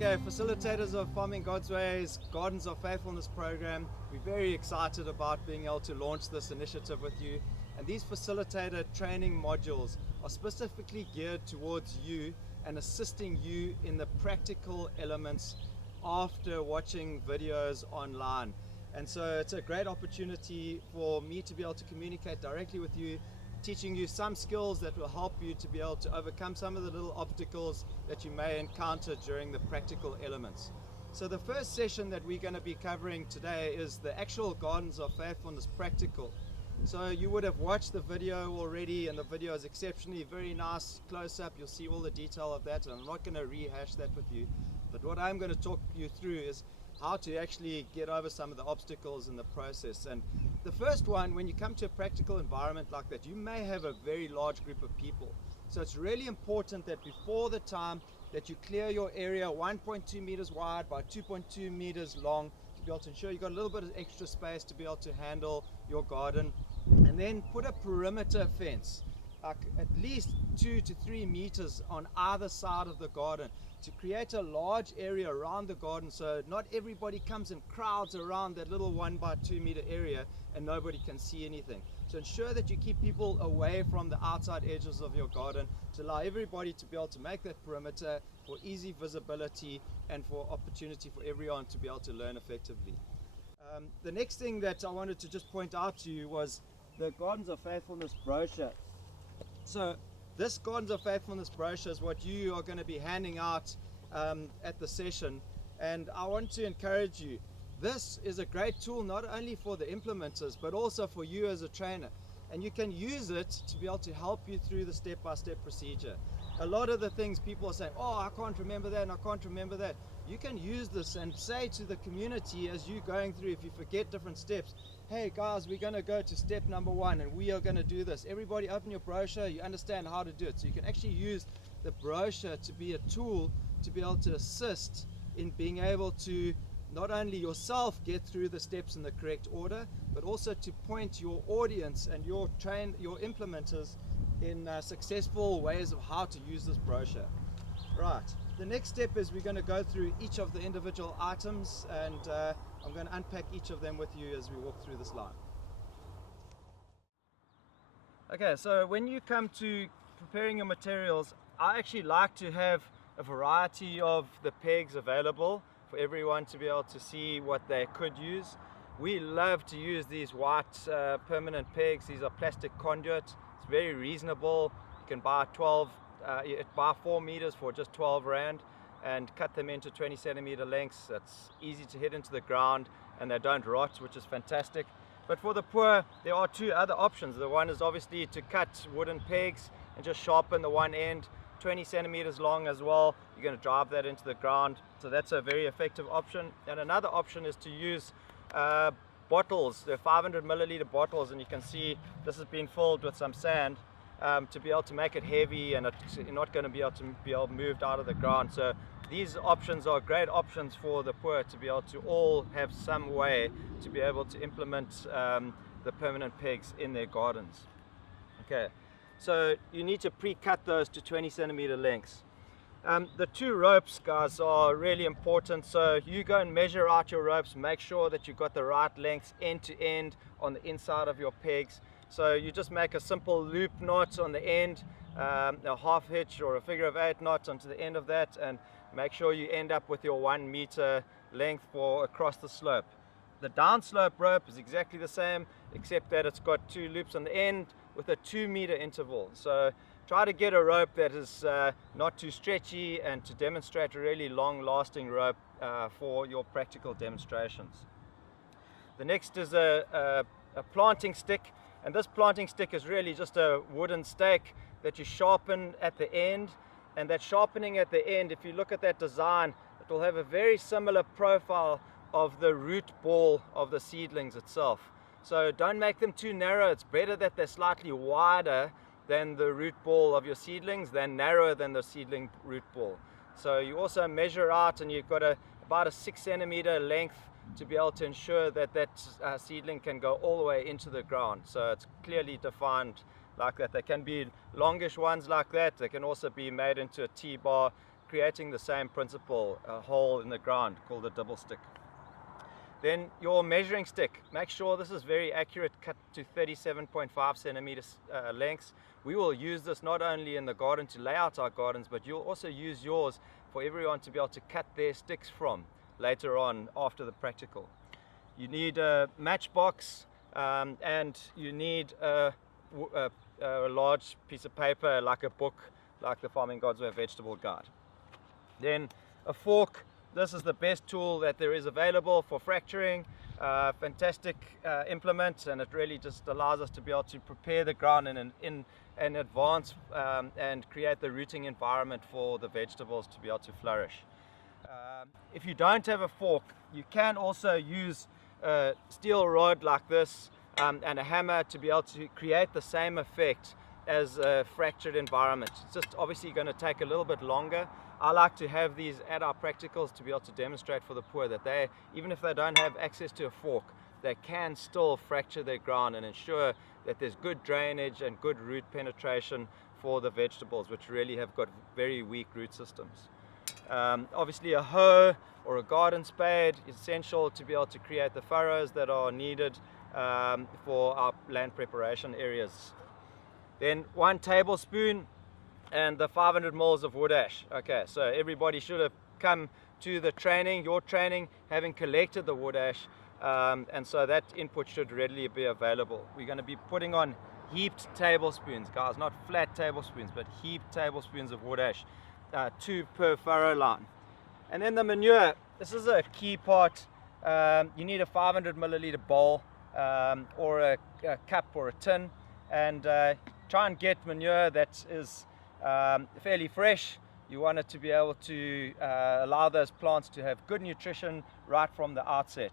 Okay, Facilitators of Farming God's Ways, Gardens of Faithfulness program. We're very excited about being able to launch this initiative with you. And these facilitator training modules are specifically geared towards you and assisting you in the practical elements after watching videos online. And so it's a great opportunity for me to be able to communicate directly with you, teaching you some skills that will help you to be able to overcome some of the little obstacles that you may encounter during the practical elements. So the first session that we're going to be covering today is the actual Gardens of Faithfulness practical. So you would have watched the video already, and the video is exceptionally very nice close-up. You'll see all the detail of that, and I'm not going to rehash that with you. But what I'm going to talk you through is how to actually get over some of the obstacles in the process. And the first one, when you come to a practical environment like that, you may have a very large group of people. So it's really important that before the time that you clear your area 1.2 meters wide by 2.2 meters long to be able to ensure you've got a little bit of extra space to be able to handle your garden. And then put a perimeter fence, like at least 2 to 3 meters on either side of the garden, to create a large area around the garden so not everybody comes and crowds around that little 1 by 2 meter area and nobody can see anything. So ensure that you keep people away from the outside edges of your garden to allow everybody to be able to make that perimeter for easy visibility and for opportunity for everyone to be able to learn effectively. The next thing that I wanted to just point out to you was the Gardens of Faithfulness brochure. So this Gardens of Faithfulness brochure is what you are going to be handing out at the session, and I want to encourage you. This is a great tool not only for the implementers but also for you as a trainer, and you can use it to be able to help you through the step-by-step procedure. A lot of the things people are saying, oh, I can't remember that and I can't remember that. You can use this and say to the community as you're going through, if you forget different steps, hey guys, we're going to go to step number 1 and we are going to do this. Everybody open your brochure, you understand how to do it. So you can actually use the brochure to be a tool to be able to assist in being able to not only yourself get through the steps in the correct order, but also to point your audience and your implementers in successful ways of how to use this brochure. Right, the next step is we're going to go through each of the individual items, and I'm going to unpack each of them with you as we walk through this line. Okay, so when you come to preparing your materials, I actually like to have a variety of the pegs available for everyone to be able to see what they could use. We love to use these white permanent pegs. These are plastic conduit. It's very reasonable. You can buy 4 meters for just 12 Rand and cut them into 20 centimeter lengths. That's easy to hit into the ground and they don't rot, which is fantastic. But for the poor, there are 2 other options. The one is obviously to cut wooden pegs and just sharpen the one end, 20 centimeters long as well. You're going to drive that into the ground, so that's a very effective option. And another option is to use bottles. They're 500 milliliter bottles, and you can see this has been filled with some sand to be able to make it heavy, and you're not going to be able to moved out of the ground. So these options are great options for the poor to be able to all have some way to be able to implement the permanent pegs in their gardens. Okay, so you need to pre-cut those to 20 centimeter lengths. The 2 ropes, guys, are really important. So you go and measure out your ropes, make sure that you've got the right lengths end to end on the inside of your pegs. So you just make a simple loop knot on the end, a half hitch or a figure of 8 knot onto the end of that, and make sure you end up with your 1 meter length for across the slope. The downslope rope is exactly the same, except that it's got 2 loops on the end with a 2 meter interval. So try to get a rope that is not too stretchy and to demonstrate a really long lasting rope for your practical demonstrations. The next is a planting stick, and this planting stick is really just a wooden stake that you sharpen at the end, and that sharpening at the end, if you look at that design, it will have a very similar profile of the root ball of the seedlings itself. So don't make them too narrow. It's better that they're slightly wider than the root ball of your seedlings, than narrower than the seedling root ball. So you also measure out, and you've got about a 6 centimeter length to be able to ensure that that seedling can go all the way into the ground. So it's clearly defined like that. They can be longish ones like that. They can also be made into a T-bar creating the same principle, a hole in the ground called a double stick. Then your measuring stick, make sure this is very accurate, cut to 37.5 centimeters lengths. We will use this not only in the garden to lay out our gardens, but you'll also use yours for everyone to be able to cut their sticks from later on after the practical. You need a matchbox and you need a large piece of paper like a book, like the Farming God's Way Vegetable Guide. Then a fork. This is the best tool that there is available for fracturing. Fantastic implement, and it really just allows us to be able to prepare the ground in advance and create the rooting environment for the vegetables to be able to flourish. If you don't have a fork, you can also use a steel rod like this and a hammer to be able to create the same effect as a fractured environment. It's just obviously going to take a little bit longer. I like to have these at our practicals to be able to demonstrate for the poor that they, even if they don't have access to a fork, they can still fracture their ground and ensure that there's good drainage and good root penetration for the vegetables, which really have got very weak root systems. Obviously a hoe or a garden spade is essential to be able to create the furrows that are needed for our land preparation areas. Then 1 tablespoon and the 500 mils of wood ash. Okay, so everybody should have come to the training, your training, having collected the wood ash, and so that input should readily be available. We're going to be putting on heaped tablespoons, guys, not flat tablespoons, but heaped tablespoons of wood ash, 2 per furrow line. And then the manure, this is a key part. You need a 500 milliliter bowl or a cup or a tin, and try and get manure that is fairly fresh. You want it to be able to allow those plants to have good nutrition right from the outset.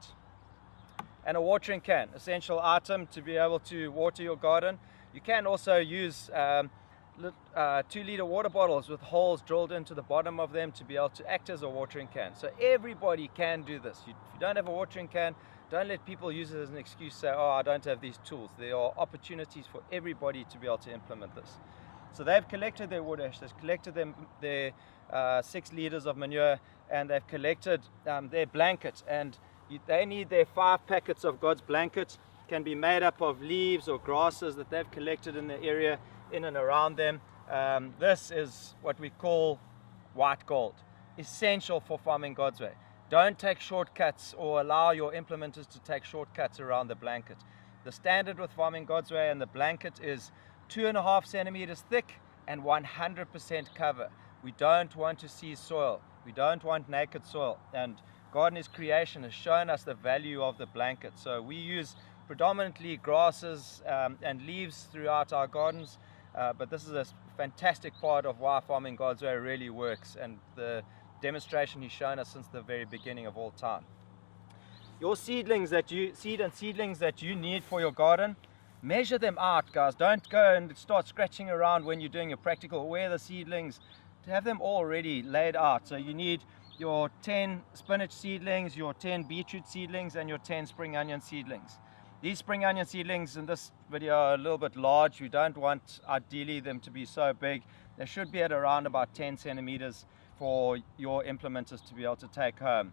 And a watering can, essential item to be able to water your garden. You can also use 2-liter water bottles with holes drilled into the bottom of them to be able to act as a watering can. So everybody can do this. If you don't have a watering can, don't let people use it as an excuse, say, oh, I don't have these tools. There are opportunities for everybody to be able to implement this. So they've collected their wood ash, they've collected their 6 liters of manure, and they've collected their blanket. And they need their 5 packets of God's blanket. Can be made up of leaves or grasses that they've collected in the area in and around them. This is what we call white gold, essential for Farming God's Way. Don't take shortcuts or allow your implementers to take shortcuts around the blanket. The standard with Farming God's Way and the blanket is 2.5 centimeters thick and 100% cover. We don't want to see soil. We don't want naked soil. And Gardener's Creation has shown us the value of the blanket. So we use predominantly grasses and leaves throughout our gardens, but this is a fantastic part of why Farming God's Way really works, and the demonstration he's shown us since the very beginning of all time. Your seedlings that you seedlings that you need for your garden, measure them out, guys. Don't go and start scratching around when you're doing your practical. Where the seedlings, to have them already laid out. So you need your 10 spinach seedlings, your 10 beetroot seedlings, and your 10 spring onion seedlings. These spring onion seedlings in this video are a little bit large. We don't want ideally them to be so big. They should be at around about 10 centimeters for your implementers to be able to take home.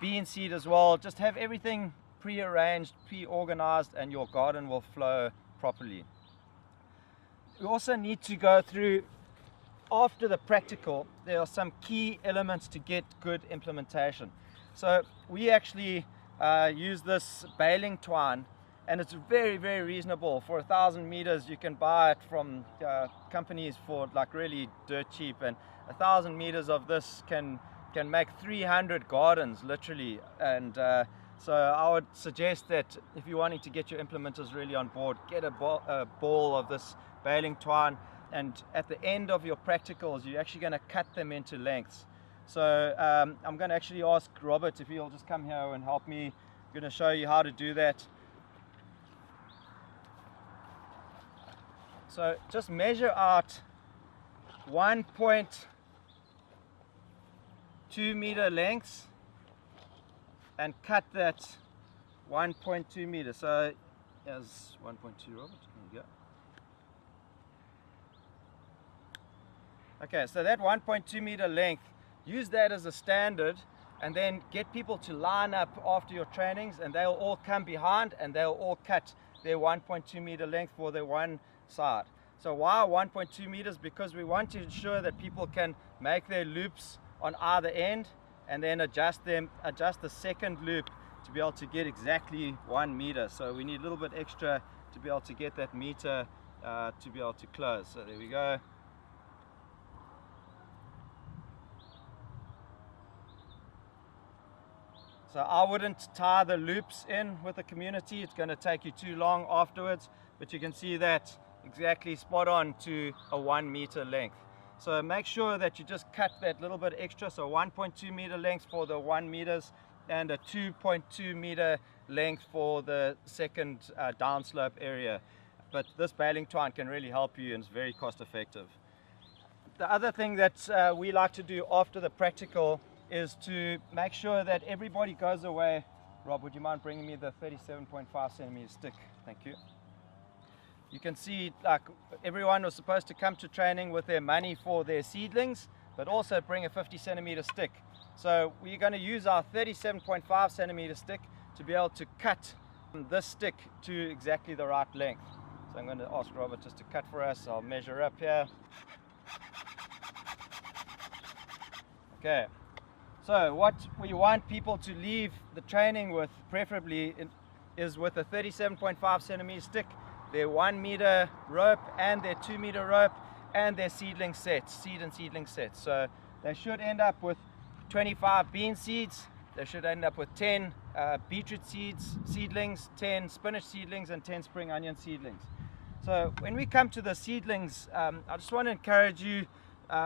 Bean seed as well. Just have everything pre-arranged, pre-organized, and your garden will flow properly. We also need to go through, after the practical, there are some key elements to get good implementation. So we actually use this baling twine, and it's very, very reasonable. For 1,000 meters you can buy it from companies for like really dirt cheap, and 1,000 meters of this can make 300 gardens literally. And so I would suggest that if you're wanting to get your implementers really on board, get a ball of this baling twine, and at the end of your practicals you're actually going to cut them into lengths. So I'm going to actually ask Robert if he'll just come here and help me. I'm going to show you how to do that. So just measure out 1.2 meter lengths and cut that 1.2 meters. So here's 1.2, Robert. There you go. Okay, so that 1.2 meter length, use that as a standard, and then get people to line up after your trainings, and they'll all come behind and they'll all cut their 1.2 meter length for their one side. So why 1.2 meters? Because we want to ensure that people can make their loops on either end and then adjust the second loop to be able to get exactly 1 meter. So we need a little bit extra to be able to get that meter to be able to close. So there we go. So I wouldn't tie the loops in with the community. It's going to take you too long afterwards, but you can see that exactly spot on to a 1 meter length. So make sure that you just cut that little bit extra. So 1.2 meter length for the 1 meters and a 2.2 meter length for the second downslope area. But this baling twine can really help you and it's very cost effective. The other thing that we like to do after the practical is to make sure that everybody goes away. Rob, would you mind bringing me the 37.5 centimeter stick? Thank you. You can see like everyone was supposed to come to training with their money for their seedlings, but also bring a 50 centimeter stick. So we're going to use our 37.5 centimeter stick to be able to cut this stick to exactly the right length. So I'm going to ask Robert just to cut for us. I'll measure up here. Okay. So what we want people to leave the training with, preferably, is with a 37.5 centimeter stick, their 1 meter rope and their 2 meter rope and their seedling sets, seed and seedling sets. So they should end up with 25 bean seeds, they should end up with 10 beetroot seedlings, 10 spinach seedlings and 10 spring onion seedlings. So when we come to the seedlings, I just want to encourage you,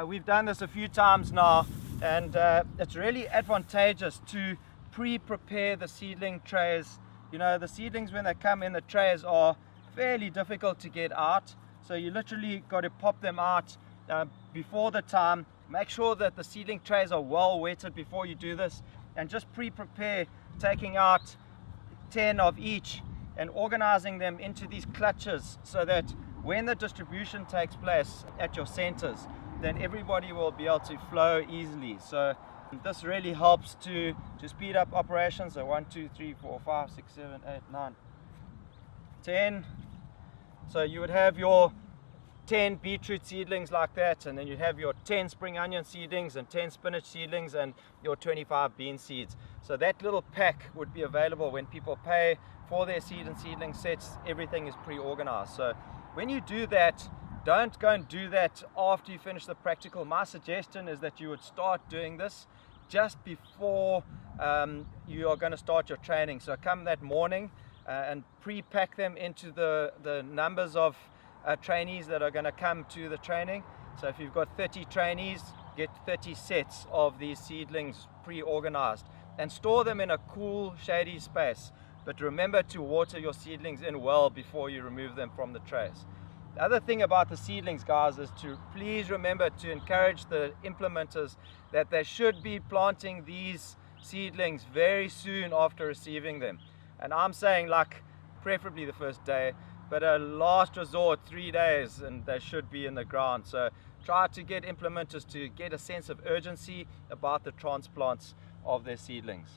we've done this a few times now, and it's really advantageous to pre-prepare the seedling trays. You know, the seedlings when they come in the trays are fairly difficult to get out, so you literally got to pop them out before the time. Make sure that the seedling trays are well wetted before you do this, and just pre-prepare taking out 10 of each and organizing them into these clutches so that when the distribution takes place at your centers, then everybody will be able to flow easily. So this really helps to speed up operations. So 1, 2, 3, 4, 5, 6, 7, 8, 9, 10. So you would have your 10 beetroot seedlings like that, and then you have your 10 spring onion seedlings and 10 spinach seedlings and your 25 bean seeds. So that little pack would be available when people pay for their seed and seedling sets. Everything is pre-organized. So when you do that, don't go and do that after you finish the practical. My suggestion is that you would start doing this just before you are going to start your training. So come that morning and pre-pack them into the numbers of trainees that are going to come to the training. So if you've got 30 trainees, get 30 sets of these seedlings pre-organized and store them in a cool, shady space. But remember to water your seedlings in well before you remove them from the trays. The other thing about the seedlings, guys, is to please remember to encourage the implementers that they should be planting these seedlings very soon after receiving them. And I'm saying like preferably the first day, but a last resort 3 days and they should be in the ground. So try to get implementers to get a sense of urgency about the transplants of their seedlings.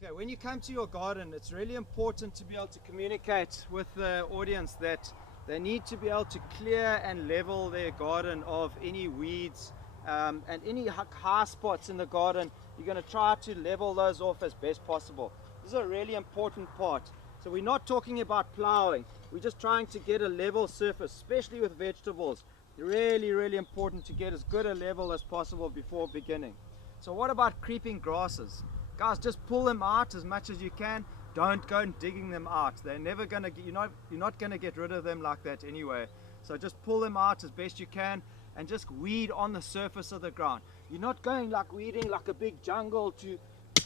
Okay, when you come to your garden, it's really important to be able to communicate with the audience that they need to be able to clear and level their garden of any weeds and any high spots in the garden. You're going to try to level those off as best possible. This is a really important part. So we're not talking about plowing. We're just trying to get a level surface, especially with vegetables. Really, really important to get as good a level as possible before beginning. So what about creeping grasses? Guys, just pull them out as much as you can. Don't go and digging them out. They're never going to, you're not going to get rid of them like that anyway. So just pull them out as best you can and just weed on the surface of the ground. You're not going like weeding like a big jungle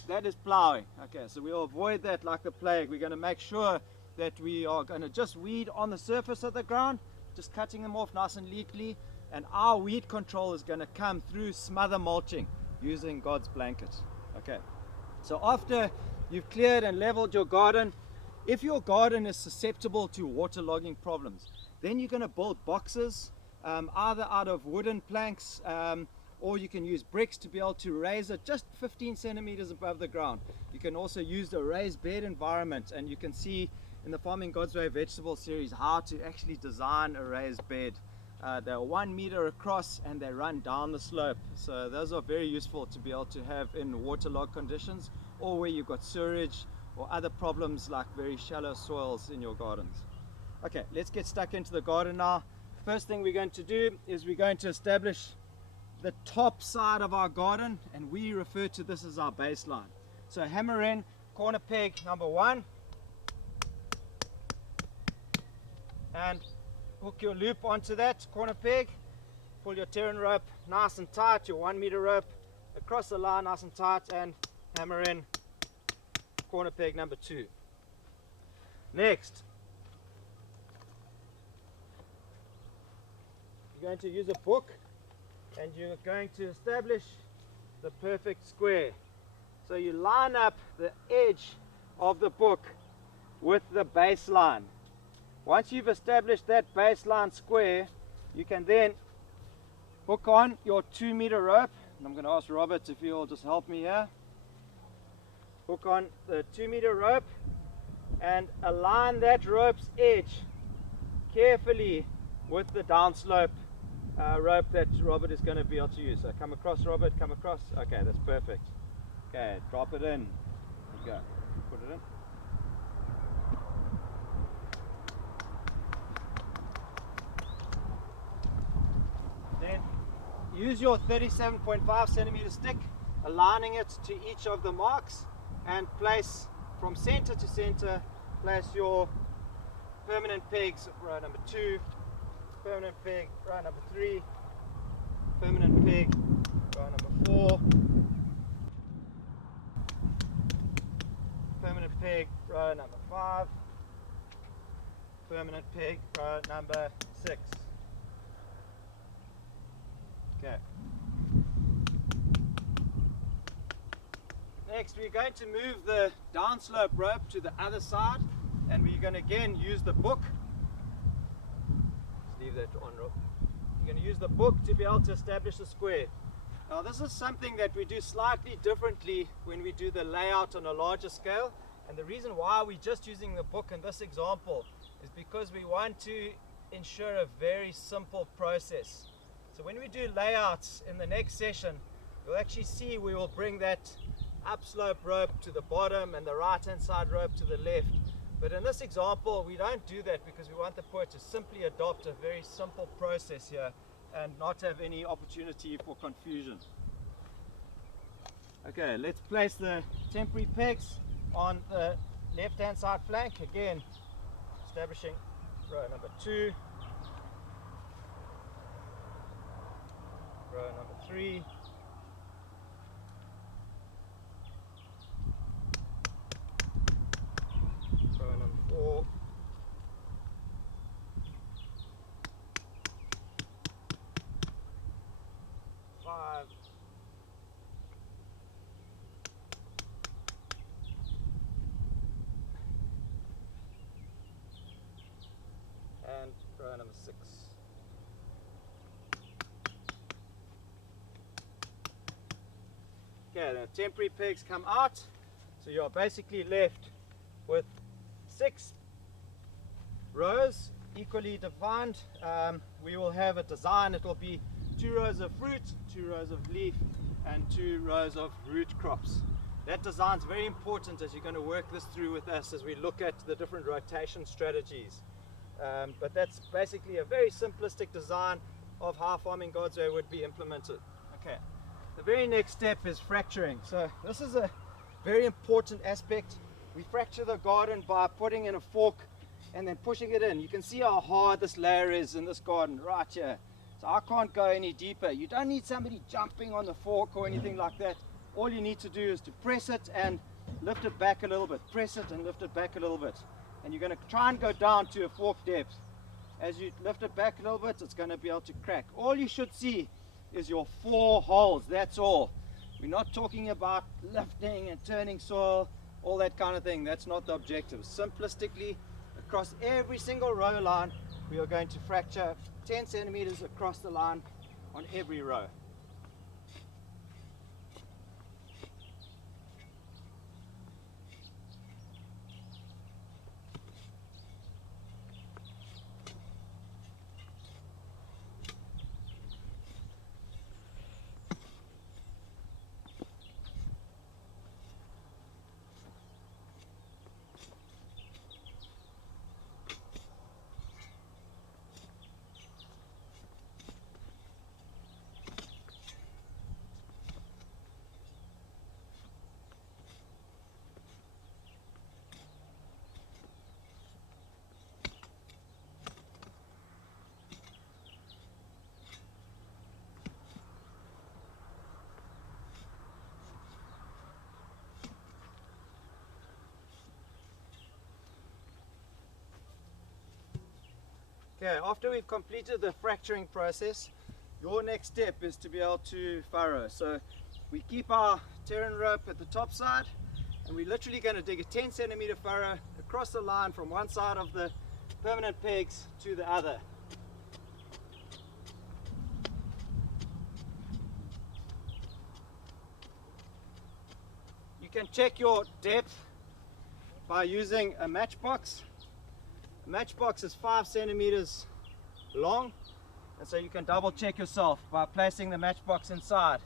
that is plowing. Okay, so we'll avoid that like the plague. We're going to make sure that we are going to just weed on the surface of the ground, just cutting them off nice and neatly. And our weed control is going to come through smother mulching using God's blanket. Okay. So after you've cleared and leveled your garden, if your garden is susceptible to waterlogging problems, Then you're going to build boxes, either out of wooden planks, or you can use bricks to be able to raise it just 15 centimeters above the ground. You can also use the raised bed environment, and you can see in the Farming God's Way vegetable series how to actually design a raised bed. They're 1 meter across and they run down the slope, so those are very useful to be able to have in waterlogged conditions, or where you've got sewerage or other problems like very shallow soils in your gardens. Okay, let's get stuck into the garden now. First thing we're going to do is we're going to establish the top side of our garden, and we refer to this as our baseline. So hammer in corner peg number 1 and hook your loop onto that corner peg. Pull your terrain rope nice and tight, your 1 meter rope across the line nice and tight, and hammer in corner peg number 2. Next, you're going to use a book and you're going to establish the perfect square. So you line up the edge of the book with the baseline. Once you've established that baseline square, you can then hook on your 2 meter rope, and I'm going to ask Robert if he'll just help me here. Hook on the 2 meter rope and align that rope's edge carefully with the downslope rope that Robert is going to be able to use. So come across, Robert, come across. Okay, that's perfect. Okay, drop it in. There you go. Put it in. Then use your 37.5 centimeter stick, aligning it to each of the marks, and place from center to center, place your permanent pegs, row number 2, permanent peg, row number 3, permanent peg, row number 4, permanent peg, row number 5, permanent peg, row number 6. Okay. Next, we're going to move the downslope rope to the other side, and we're going to again use the book. Just leave that on, Rob. You're going to use the book to be able to establish a square. Now, this is something that we do slightly differently when we do the layout on a larger scale, and the reason why we're just using the book in this example is because we want to ensure a very simple process. So when we do layouts in the next session, you'll actually see we will bring that upslope rope to the bottom and the right hand side rope to the left. But in this example, we don't do that because we want the poet to simply adopt a very simple process here and not have any opportunity for confusion. Okay, let's place the temporary pegs on the left hand side flank. Again, establishing row number 2, row number 3, row number 4, five, and row number 6. Okay, the temporary pegs come out, so you're basically left with 6 rows equally defined. We will have a design. It will be 2 rows of fruit, 2 rows of leaf, and 2 rows of root crops. That design is very important as you're going to work this through with us as we look at the different rotation strategies. But that's basically a very simplistic design of how Farming God's Way would be implemented. Okay. The very next step is fracturing. So this is a very important aspect. We fracture the garden by putting in a fork and then pushing it in. You can see how hard this layer is in this garden right here. So I can't go any deeper. You don't need somebody jumping on the fork or anything like that. All you need to do is to press it and lift it back a little bit. Press it and lift it back a little bit. And you're going to try and go down to a fork depth. As you lift it back a little bit, it's going to be able to crack. All you should see is your 4 holes, that's all. We're not talking about lifting and turning soil, all that kind of thing. That's not the objective. Simplistically, across every single row line, we are going to fracture 10 centimeters across the line on every row. Okay, after we've completed the fracturing process, your next step is to be able to furrow. So we keep our terrain rope at the top side, and we're literally going to dig a 10 centimeter furrow across the line from one side of the permanent pegs to the other. You can check your depth by using a matchbox. A matchbox is 5 centimeters long, and so you can double check yourself by placing the matchbox inside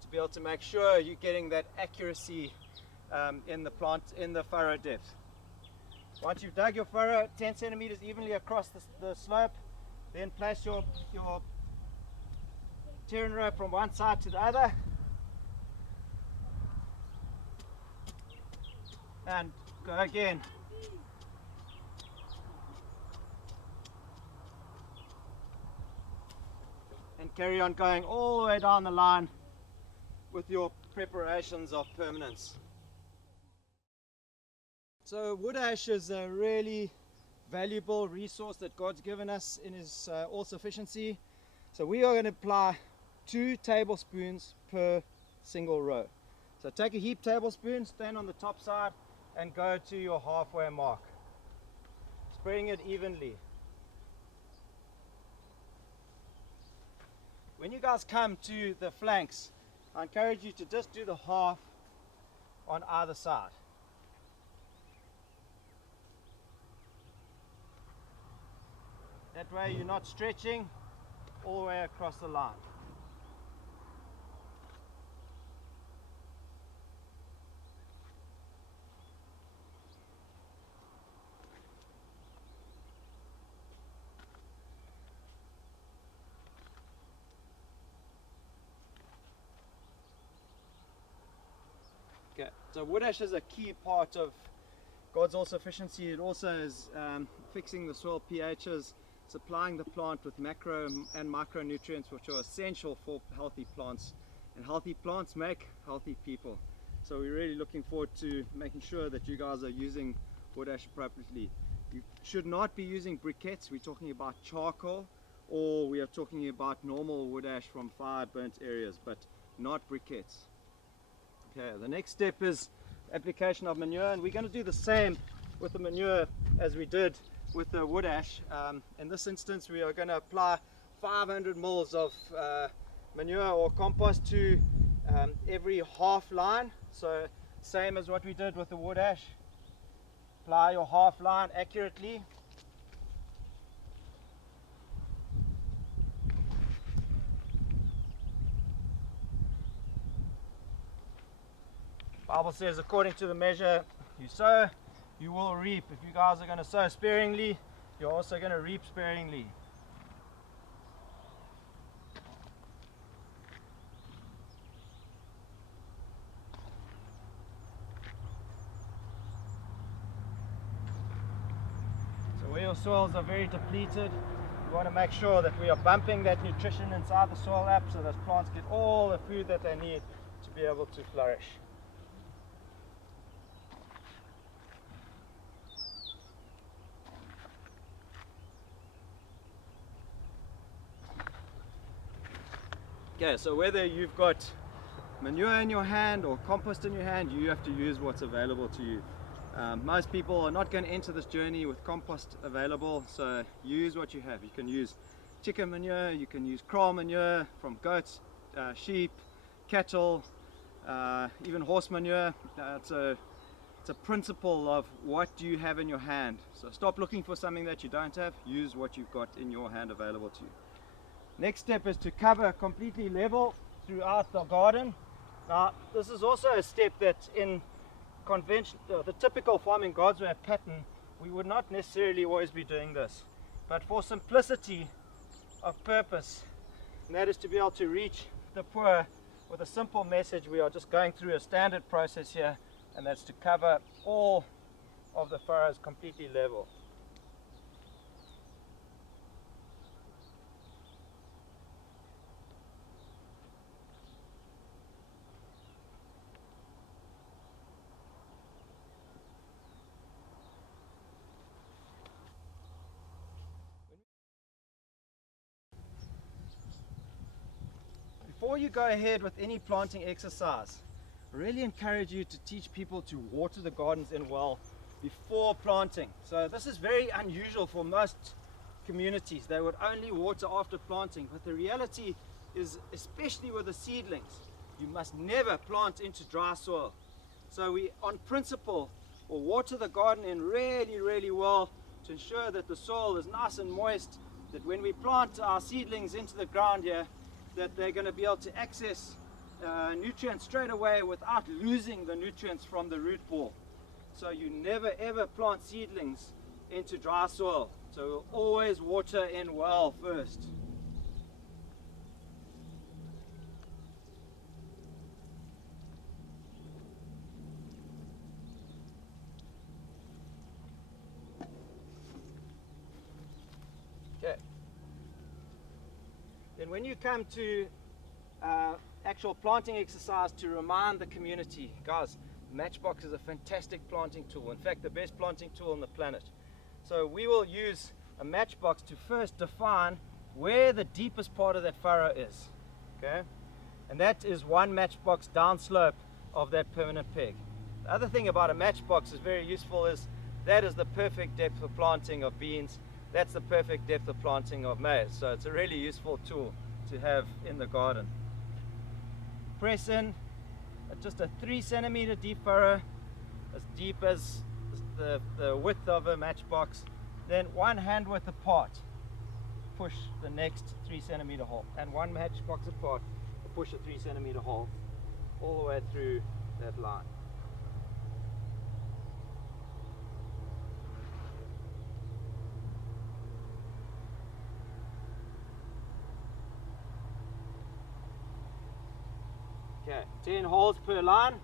to be able to make sure you're getting that accuracy in the furrow depth. Once you've dug your furrow 10 centimeters evenly across the slope, then place your terrain rope from one side to the other and go again. And carry on going all the way down the line with your preparations of permanence. So wood ash is a really valuable resource that God's given us in His all-sufficiency. So we are going to apply 2 tablespoons per single row. So take a heaped tablespoon, stand on the top side and go to your halfway mark, spreading it evenly. When you guys come to the flanks, I encourage you to just do the half on either side. That way you're not stretching all the way across the line. Okay, so wood ash is a key part of God's all-sufficiency. It also is fixing the soil pHs, supplying the plant with macro and micronutrients which are essential for healthy plants, and healthy plants make healthy people. So we're really looking forward to making sure that you guys are using wood ash appropriately. You should not be using briquettes. We're talking about charcoal, or we are talking about normal wood ash from fire burnt areas, but not briquettes. Okay, the next step is application of manure, and we're going to do the same with the manure as we did with the wood ash. In this instance we are going to apply 500 mils of manure or compost to every half line. So same as what we did with the wood ash. Apply your half line accurately. Bible says according to the measure you sow, you will reap. If you guys are going to sow sparingly, you're also going to reap sparingly. So where your soils are very depleted, we want to make sure that we are bumping that nutrition inside the soil up so those plants get all the food that they need to be able to flourish. Okay, so whether you've got manure in your hand or compost in your hand, you have to use what's available to you. Most people are not going to enter this journey with compost available, so use what you have. You can use chicken manure, you can use kraal manure from goats, sheep, cattle, even horse manure. It's a principle of what you have in your hand. So stop looking for something that you don't have, use what you've got in your hand available to you. Next step is to cover completely level throughout the garden. Now this is also a step that in the typical farming God's way pattern, we would not necessarily always be doing this, but for simplicity of purpose, and that is to be able to reach the poor with a simple message, we are just going through a standard process here, and that's to cover all of the furrows completely level. Before you go ahead with any planting exercise, I really encourage you to teach people to water the gardens in well before planting. So this is very unusual for most communities. They would only water after planting, but the reality is, especially with the seedlings, you must never plant into dry soil. So we, on principle, will water the garden in really well to ensure that the soil is nice and moist, that when we plant our seedlings into the ground here, that they're going to be able to access nutrients straight away without losing the nutrients from the root ball. So you never ever plant seedlings into dry soil. So we'll always water in well first. Okay. Then when you come to actual planting exercise, to remind the community, guys, Matchbox is a fantastic planting tool. In fact, the best planting tool on the planet. So we will use a matchbox to first define where the deepest part of that furrow is. Okay, and that is one matchbox downslope of that permanent peg. The other thing about a matchbox is very useful is that is the perfect depth of planting of beans. That's the perfect depth of planting of maize. So it's a really useful tool to have in the garden. Press in at just a 3 centimeter deep furrow, as deep as the width of a matchbox. Then one hand width apart, push the next 3 centimeter hole, and one matchbox apart, push a 3 centimeter hole all the way through that line. Okay, 10 holes per line,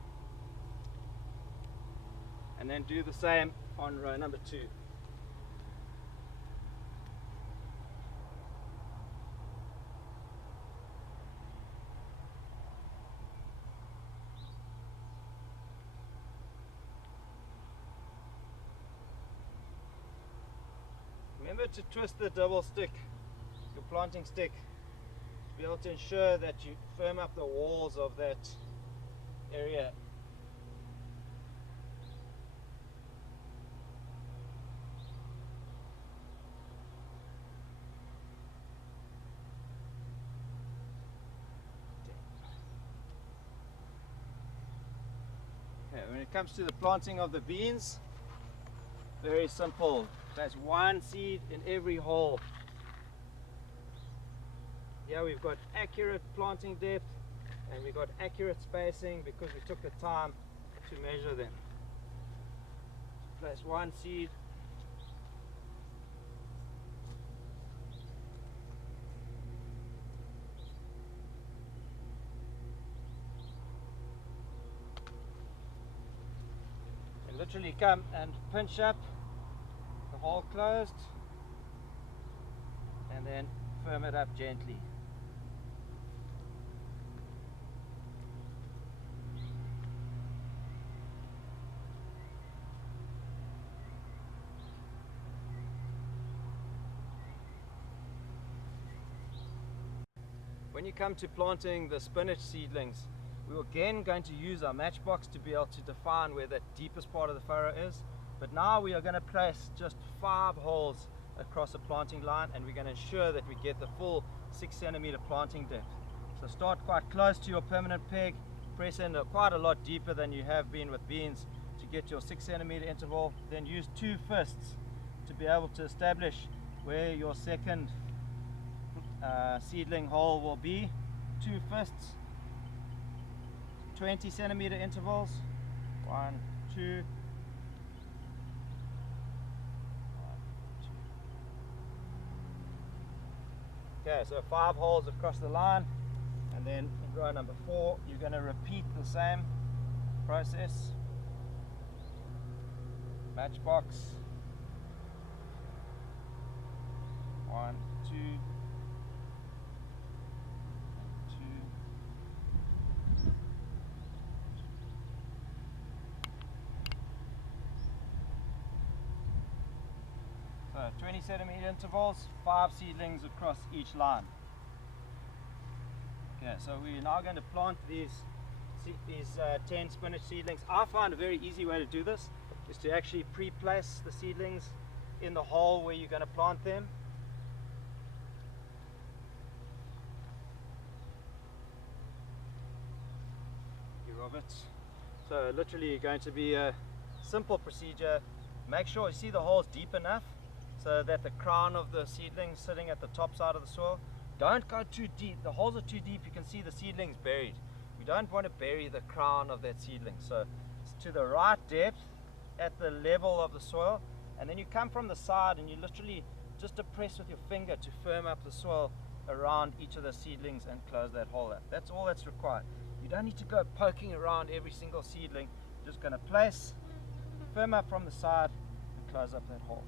and then do the same on row number 2. Remember to twist the double stick, your planting stick, to be able to ensure that you firm up the walls of that area. Okay, when it comes to the planting of the beans, very simple. There's one seed in every hole. Here we've got accurate planting depth and we've got accurate spacing because we took the time to measure them. Place one seed. And literally come and pinch up, the hole closed, and then firm it up gently. When you come to planting the spinach seedlings, We're again going to use our matchbox to be able to define where the deepest part of the furrow is. But now we are going to place just 5 holes across a planting line, and we're going to ensure that we get the full 6 centimeter planting depth. So start quite close to your permanent peg, press in quite a lot deeper than you have been with beans to get your 6 centimeter interval. Then use 2 fists to be able to establish where your second seedling hole will be. 2 fists, 20 centimeter intervals. 1, 2. Okay, so 5 holes across the line, and then in row number 4 you're going to repeat the same process. Matchbox. 1, 2, 2. So 20 centimeter intervals, 5 seedlings across each line. Okay, so we're now going to plant these 10 spinach seedlings. I find a very easy way to do this is to actually pre-place the seedlings in the hole where you're going to plant them. Of it. So literally going to be a simple procedure. Make sure you see the holes deep enough so that the crown of the seedling is sitting at the top side of the soil. Don't go too deep. The holes are too deep, you can see the seedlings buried. We don't want to bury the crown of that seedling. So it's to the right depth at the level of the soil, and then you come from the side and you literally just depress with your finger to firm up the soil around each of the seedlings and close that hole up. That's all that's required. You don't need to go poking around every single seedling. You're just going to place, firm up from the side, and close up that hole.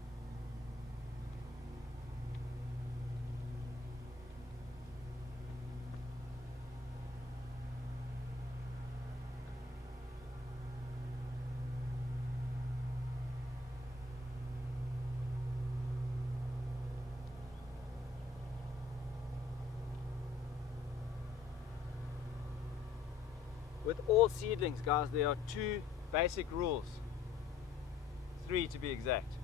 With all seedlings, guys, there are 2 basic rules. 3 to be exact.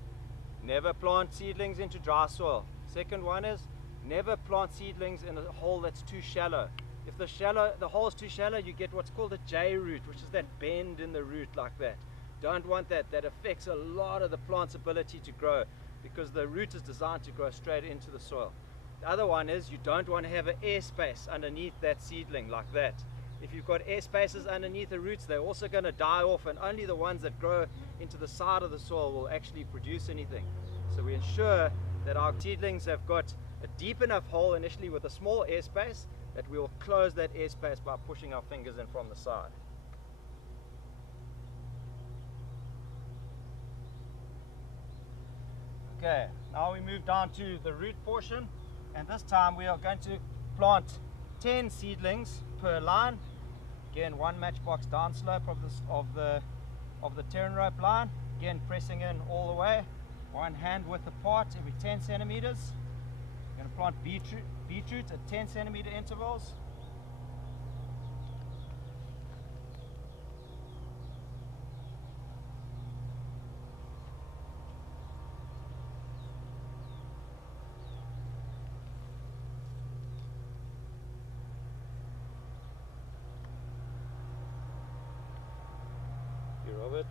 Never plant seedlings into dry soil. Second one is never plant seedlings in a hole that's too shallow. If the hole is too shallow, you get what's called a J root, which is that bend in the root like that. Don't want that. That affects a lot of the plant's ability to grow because the root is designed to grow straight into the soil. The other one is you don't want to have an air space underneath that seedling like that. If you've got air spaces underneath the roots, they're also going to die off, and only the ones that grow into the side of the soil will actually produce anything. So we ensure that our seedlings have got a deep enough hole initially with a small air space that we will close that air space by pushing our fingers in from the side. Okay, now we move down to the root portion, and this time we are going to plant 10 seedlings per line. Again, 1 matchbox downslope of the terrain rope line. Again, pressing in all the way, 1 hand width apart every 10 centimeters. We're going to plant beetroot at 10 centimeter intervals. Of it.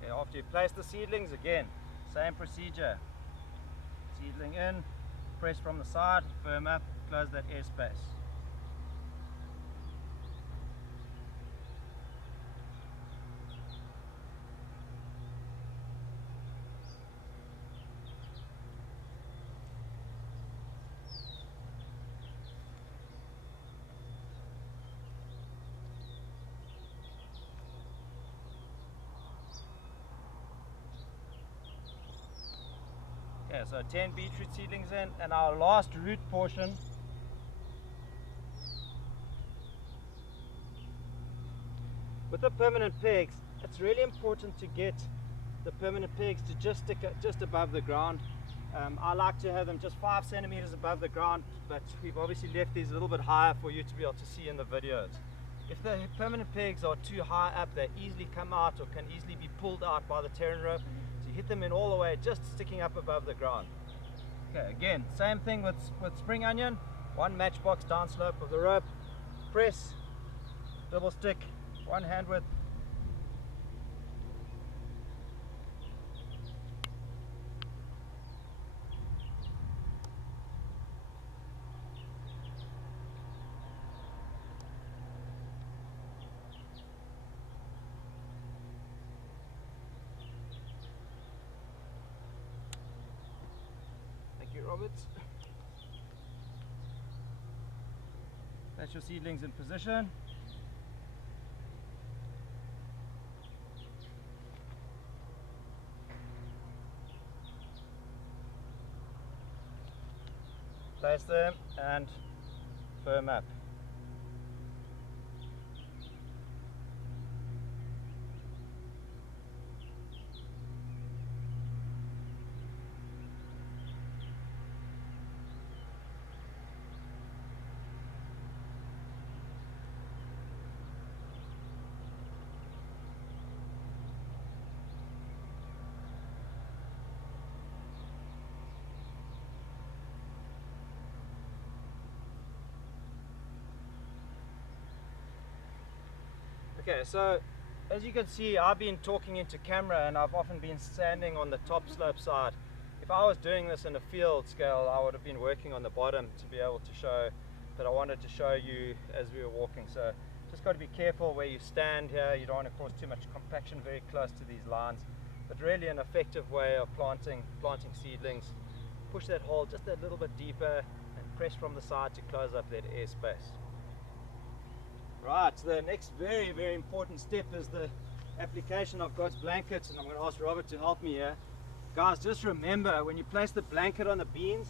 Okay, after you place the seedlings, again, same procedure. Seedling in, press from the side, firm up, close that air space. Okay, so 10 beetroot seedlings in, and our last root portion With the permanent pegs, it's really important to get the permanent pegs to just stick just above the ground. I like to have them just 5 centimeters above the ground, but we've obviously left these a little bit higher for you to be able to see in the videos. If the permanent pegs are too high up, they easily come out or can easily be pulled out by the terrain rope. So you hit them in all the way, just sticking up above the ground. Okay, again, same thing with spring onion. 1 matchbox down slope of the rope, press, double stick, 1 hand width. Thank you, Robert. Place your seedlings in position. Place them and firm up. Okay, so as you can see, I've been talking into camera and I've often been standing on the top slope side. If I was doing this in a field scale, I would have been working on the bottom to be able to show, but I wanted to show you as we were walking. So just got to be careful where you stand here. You don't want to cause too much compaction very close to these lines, but really an effective way of planting seedlings. Push that hole just a little bit deeper and press from the side to close up that air space. Right, the next very, very important step is the application of God's blanket, and I'm going to ask Robert to help me here. Guys, just remember, when you place the blanket on the beans,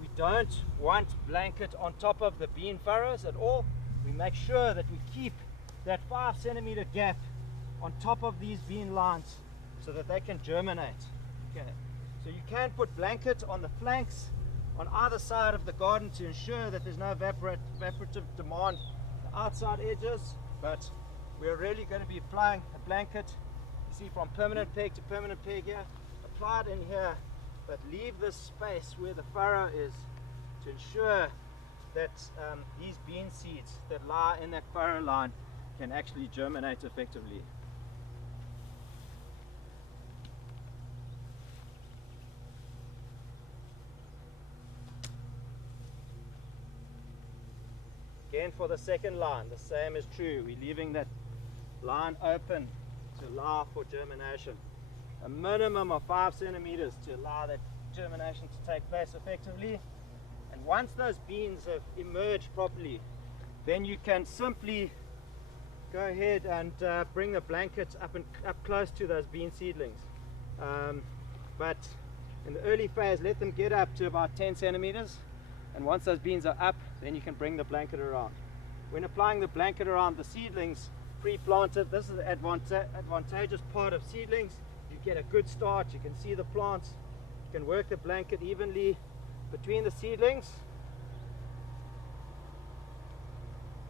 we don't want blanket on top of the bean furrows at all. We make sure that we keep that 5 centimeter gap on top of these bean lines so that they can germinate. Okay, so you can put blanket on the flanks on either side of the garden to ensure that there's no evaporative demand outside edges, but we're really going to be applying a blanket, you see, from permanent peg to permanent peg here. Apply it in here, but leave this space where the furrow is to ensure that these bean seeds that lie in that furrow line can actually germinate effectively. Again, for the second line, the same is true. We're leaving that line open to allow for germination. A minimum of 5 centimeters to allow that germination to take place effectively. And once those beans have emerged properly, then you can simply go ahead and bring the blanket up close to those bean seedlings. But in the early phase, let them get up to about 10 centimeters. And once those beans are up, then you can bring the blanket around. When applying the blanket around the seedlings pre-planted, this is the advantageous part of seedlings. You get a good start, you can see the plants, you can work the blanket evenly between the seedlings.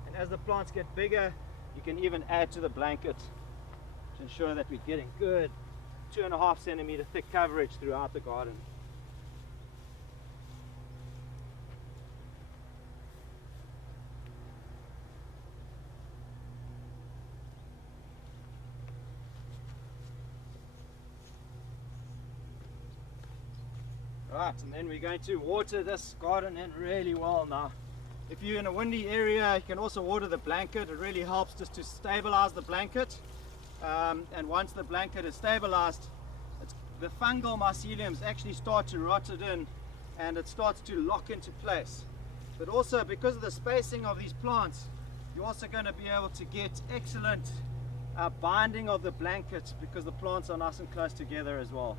And as the plants get bigger, you can even add to the blanket to ensure that we're getting good 2.5 centimeter thick coverage throughout the garden. Right, and then we're going to water this garden in really well now. If you're in a windy area, you can also water the blanket. It really helps just to stabilize the blanket. And once the blanket is stabilized, the fungal myceliums actually start to rot it in and it starts to lock into place. But also, because of the spacing of these plants, you're also going to be able to get excellent binding of the blanket because the plants are nice and close together as well.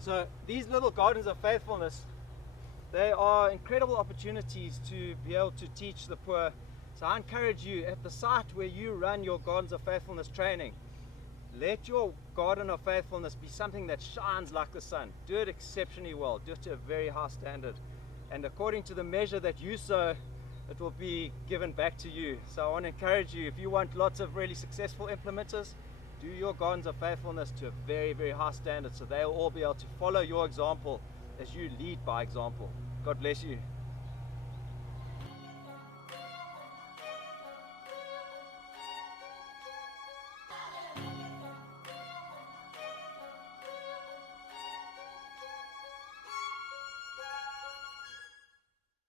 So these little gardens of faithfulness, they are incredible opportunities to be able to teach the poor. So I encourage you, at the site where you run your Gardens of Faithfulness training, let your Garden of Faithfulness be something that shines like the sun. Do it exceptionally well, do it to a very high standard. And according to the measure that you sow, it will be given back to you. So I want to encourage you, if you want lots of really successful implementers, do your Gardens of Faithfulness to a very, very high standard, so they'll all be able to follow your example as you lead by example. God bless you.